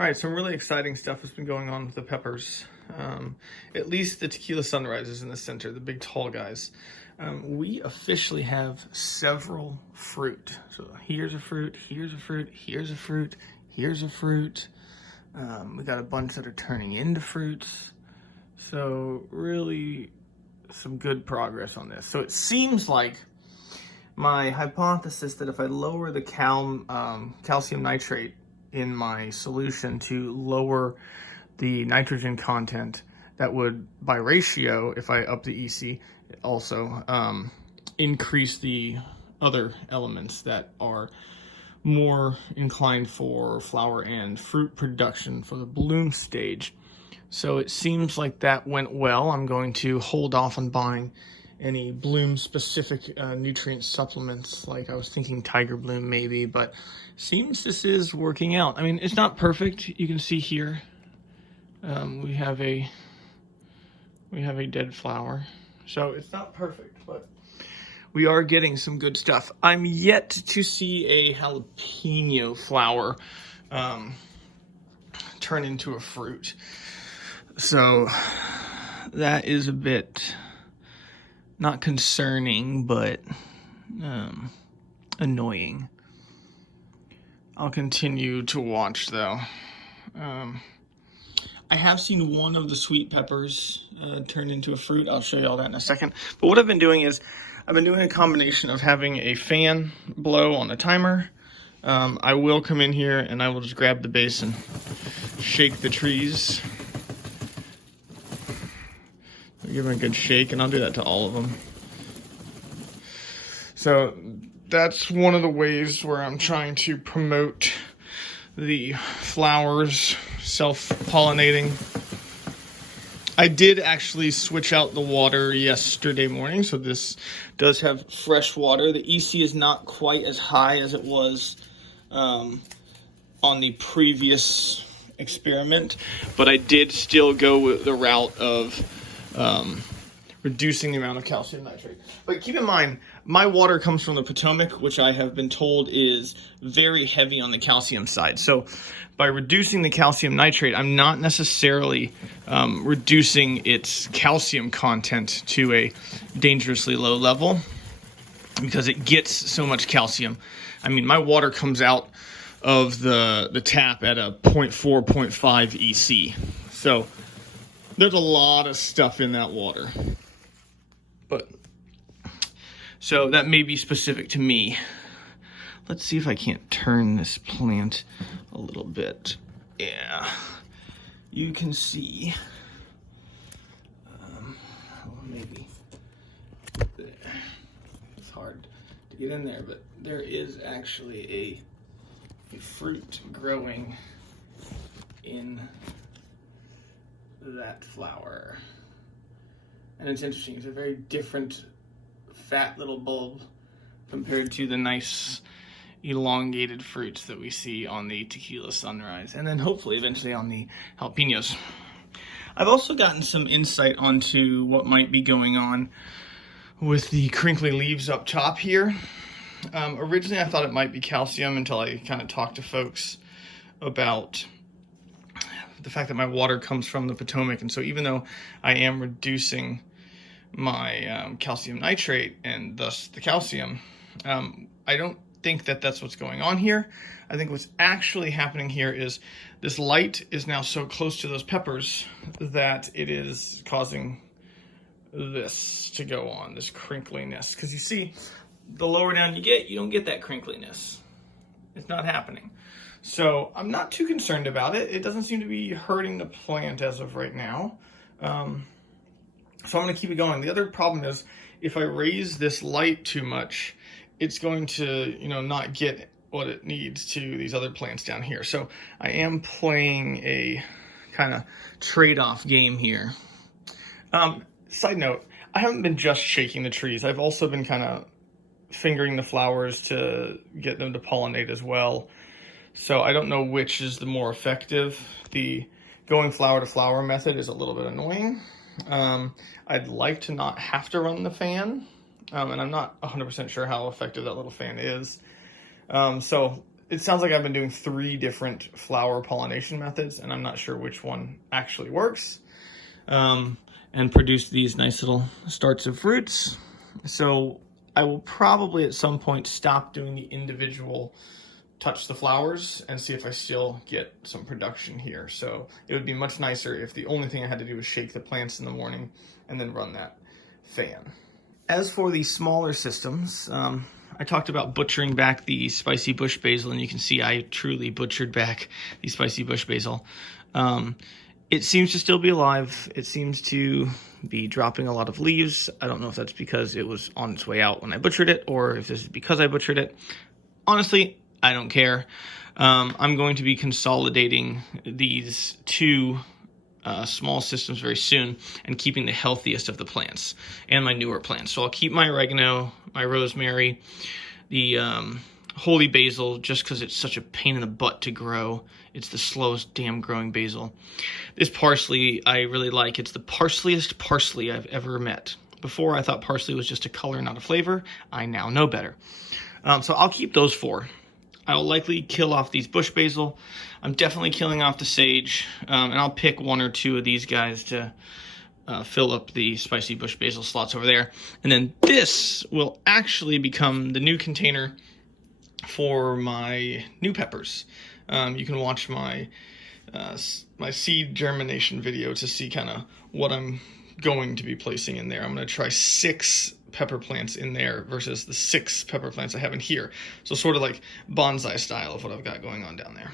All right, some really exciting stuff has been going on with the peppers. At least the tequila sunrises in the center, the big tall guys. We officially have several fruit. So here's a fruit, here's a fruit, here's a fruit, here's a fruit. We got a bunch that are turning into fruits. So really some good progress on this. So it seems like my hypothesis that if I lower the calcium nitrate in my solution to lower the nitrogen content, that would, by ratio, if I up the EC, also increase the other elements that are more inclined for flower and fruit production for the bloom stage. So it seems like that went well. I'm going to hold off on buying any bloom specific nutrient supplements, like I was thinking Tiger Bloom maybe, but seems this is working out. I mean, it's not perfect. You can see here we have a dead flower, so it's not perfect, but we are getting some good stuff. I'm yet to see a jalapeno flower turn into a fruit, so that is a bit not concerning, but annoying. I'll continue to watch though. I have seen one of the sweet peppers turn into a fruit. I'll show you all that in a second. But what I've been doing is I've been doing a combination of having a fan blow on the timer. I will come in here and I will just grab the base and shake the trees. Give them a good shake, and I'll do that to all of them. So that's one of the ways where I'm trying to promote the flowers self-pollinating. I did actually switch out the water yesterday morning, so this does have fresh water. The EC is not quite as high as it was on the previous experiment, but I did still go with the route of reducing the amount of calcium nitrate. But keep in mind, my water comes from the Potomac, which I have been told is very heavy on the calcium side. So by reducing the calcium nitrate, I'm not necessarily reducing its calcium content to a dangerously low level, because it gets so much calcium. I mean, my water comes out of the tap at a 0.4, 0.5 EC. So there's a lot of stuff in that water. But so that may be specific to me. Let's see if I can't turn this plant a little bit. Yeah, you can see. Maybe there. It's hard to get in there, but there is actually a fruit growing in that flower. And it's interesting, it's a very different fat little bulb compared to the nice elongated fruits that we see on the tequila sunrise, and then hopefully eventually on the jalapenos. I've also gotten some insight onto what might be going on with the crinkly leaves up top here. Originally I thought it might be calcium until I kind of talked to folks about the fact that my water comes from the Potomac, and so even though I am reducing my calcium nitrate and thus the calcium, I don't think that that's what's going on here. I think what's actually happening here is this light is now so close to those peppers that it is causing this to go on, this crinkliness. Because you see, the lower down you get, you don't get that crinkliness. It's not happening. So I'm not too concerned about it. It doesn't seem to be hurting the plant as of right now. So I'm going to keep it going. The other problem is if I raise this light too much, it's going to, not get what it needs to these other plants down here. So I am playing a kind of trade-off game here. Side note, I haven't been just shaking the trees. I've also been kind of fingering the flowers to get them to pollinate as well. So I don't know which is the more effective. The going flower to flower method is a little bit annoying. I'd like to not have to run the fan, and I'm not 100% sure how effective that little fan is. So it sounds like I've been doing 3 different flower pollination methods, and I'm not sure which one actually works, and produce these nice little starts of fruits. So I will probably at some point stop doing the individual touch the flowers and see if I still get some production here. So it would be much nicer if the only thing I had to do was shake the plants in the morning and then run that fan. As for the smaller systems, I talked about butchering back the spicy bush basil, and you can see I truly butchered back the spicy bush basil. It seems to still be alive. It seems to be dropping a lot of leaves. I don't know if that's because it was on its way out when I butchered it, or if this is because I butchered it. Honestly, I don't care. I'm going to be consolidating these 2 small systems very soon and keeping the healthiest of the plants and my newer plants. So I'll keep my oregano, my rosemary, the holy basil, just because it's such a pain in the butt to grow. It's the slowest damn growing basil. This parsley I really like. It's the parseliest parsley I've ever met. Before I thought parsley was just a color, not a flavor. I now know better. So I'll keep those 4. I'll likely kill off these bush basil. I'm definitely killing off the sage, and I'll pick 1 or 2 of these guys to fill up the spicy bush basil slots over there. And then this will actually become the new container for my new peppers. You can watch my my seed germination video to see kind of what I'm going to be placing in there. I'm going to try 6 pepper plants in there versus the 6 pepper plants I have in here. So sort of like bonsai style of what I've got going on down there.